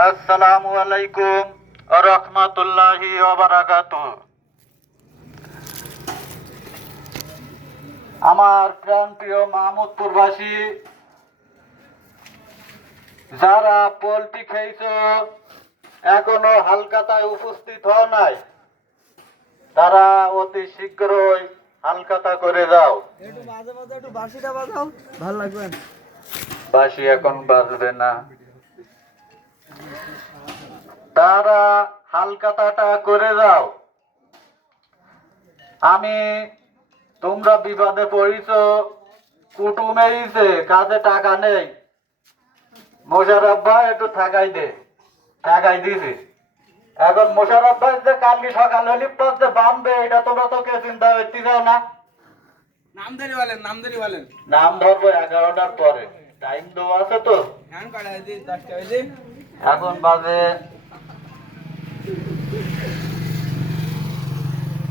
আসসালামু আলাইকুম রহমতুল্লাহি আমার প্রাণপ্রিয় মাহমুদপুরবাসী যারা পোলট্রি খেয়েছ এখনও হালকাতায় উপস্থিত হওয়া নাই তারা অতি শীঘ্রই হালকাতা করে যাও। একটু মাঝে মাঝে একটু বাঁশিটা বাজাও ভালো লাগবে। বাসি এখন বাজবে না। তারা হালকাতাটা করে দাও আমি তোমরা বিবাদে পড়িছ কুটুম কাজে টাকা নেই। মোশারফ ভাই একটু থাকাই দে টাকাই দিছি। এখন মোশারফ ভাই যে কালকে সকালে লিপ্টাস যে বামবে এটা তোমরা তো কে চিন্তা করতে চাও না? নামদারি বলেন নামদারি বলেন। নাম ধরবো এগারোটার পরে। টাইম দেওয়া আছে তো? হ্যাঁ এখন বাজে